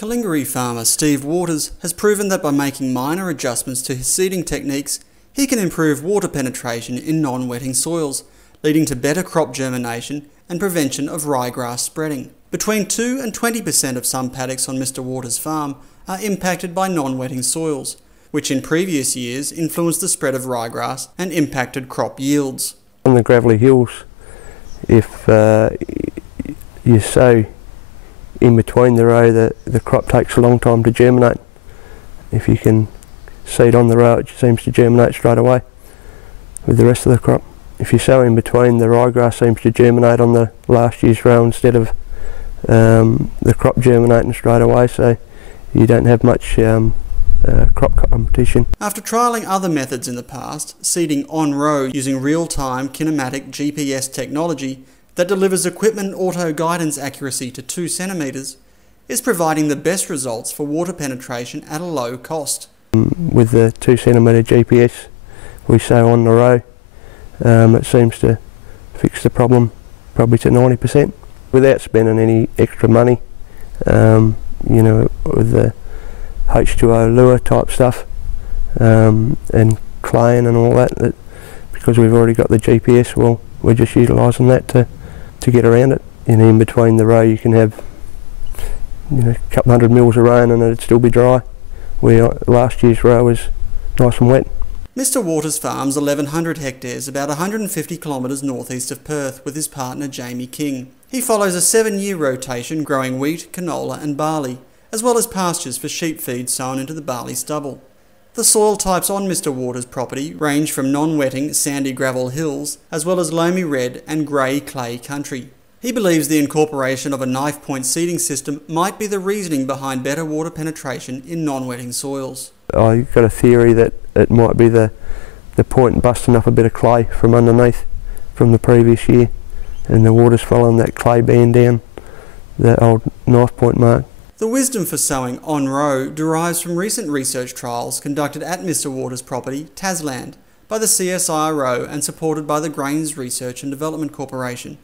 Calingiri farmer Steve Waters has proven that by making minor adjustments to his seeding techniques, he can improve water penetration in non-wetting soils, leading to better crop germination and prevention of ryegrass spreading. Between 2 and 20% of some paddocks on Mr. Waters' farm are impacted by non-wetting soils, which in previous years influenced the spread of ryegrass and impacted crop yields. On the gravelly hills, if you sow in between the row, the crop takes a long time to germinate. If you can seed on the row, it seems to germinate straight away with the rest of the crop. If you sow in between, the ryegrass seems to germinate on the last year's row instead of the crop germinating straight away, so you don't have much crop competition. After trialling other methods in the past, seeding on row using real-time kinematic GPS technology that delivers equipment auto guidance accuracy to 2 centimetres is providing the best results for water penetration at a low cost. With the 2 centimetre GPS we sow on the row, it seems to fix the problem probably to 90% without spending any extra money. You know, with the H2O lure type stuff and claying and all that, because we've already got the GPS, well, we're just utilising that to get around it. And in between the row you can have, you know, a couple hundred mils of rain and it'd still be dry, where last year's row was nice and wet. Mr. Waters farms 1,100 hectares about 150 kilometres northeast of Perth with his partner Jamie King. He follows a 7-year rotation growing wheat, canola and barley, as well as pastures for sheep feed sown into the barley stubble. The soil types on Mr. Waters' property range from non-wetting sandy gravel hills, as well as loamy red and grey clay country. He believes the incorporation of a knife point seeding system might be the reasoning behind better water penetration in non-wetting soils. I've got a theory that it might be the point busting up a bit of clay from underneath from the previous year, and the water's following that clay band down the old knife point mark. The wisdom for sowing on row derives from recent research trials conducted at Mr. Waters' property, Tasland, by the CSIRO and supported by the Grains Research and Development Corporation.